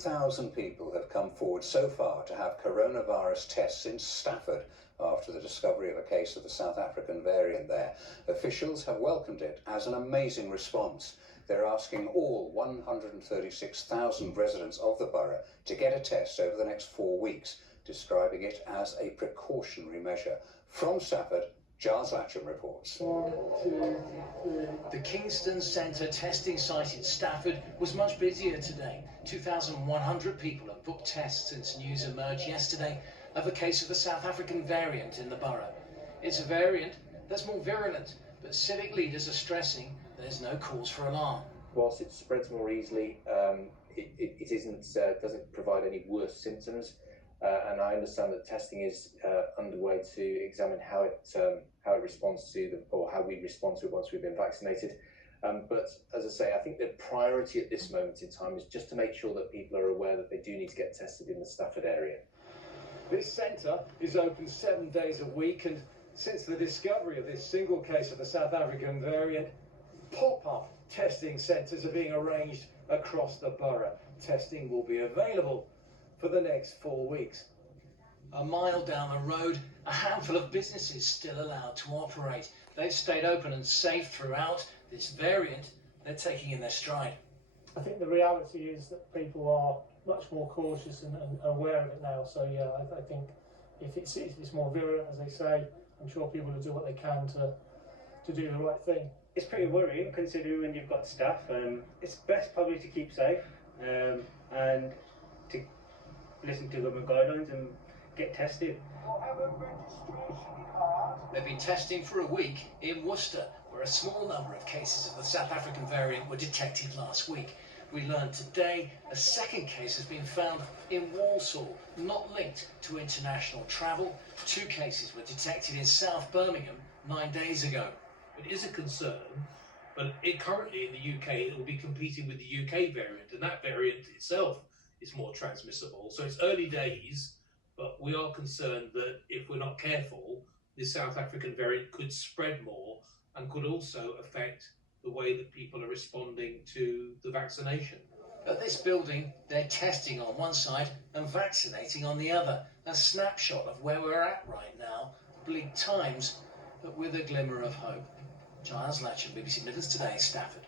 2,000 people have come forward so far to have coronavirus tests in Stafford after the discovery of a case of the South African variant there. Officials have welcomed it as an amazing response. They're asking all 136,000 residents of the borough to get a test over the next 4 weeks, describing it as a precautionary measure. From Stafford, Giles Latcham reports. The Kingston Centre testing site in Stafford was much busier today. 2,100 people have booked tests since news emerged yesterday of a case of the South African variant in the borough. It's a variant that's more virulent, but civic leaders are stressing there's no cause for alarm. Whilst it spreads more easily, it doesn't provide any worse symptoms. And I understand that testing is underway to examine how it responds to or how we respond to it once we've been vaccinated. But as I say, I think the priority at this moment in time is just to make sure that people are aware that they do need to get tested in the Stafford area. This centre is open 7 days a week, and since the discovery of this single case of the South African variant, pop-up testing centres are being arranged across the borough. Testing will be available for the next 4 weeks. A mile down the road, a handful of businesses still allowed to operate. They've stayed open and safe throughout. This variant, they're taking in their stride. I think the reality is that people are much more cautious and aware of it now. So yeah, I think if it's more virulent, as they say, I'm sure people will do what they can to do the right thing. It's pretty worrying considering when you've got staff. It's best probably to keep safe and to listen to government guidelines and get tested. They've been testing for a week in Worcester, where a small number of cases of the South African variant were detected last week. We learned today a second case has been found in Walsall, not linked to international travel. 2 cases were detected in South Birmingham 9 days ago. It is a concern, but currently in the UK it will be competing with the UK variant, and that variant itself is more transmissible. So it's early days, but we are concerned that if we're not careful, this South African variant could spread more and could also affect the way that people are responding to the vaccination. At this building, they're testing on one side and vaccinating on the other. A snapshot of where we're at right now. Bleak times, but with a glimmer of hope. Giles Latcham, BBC Midlands Today, Stafford.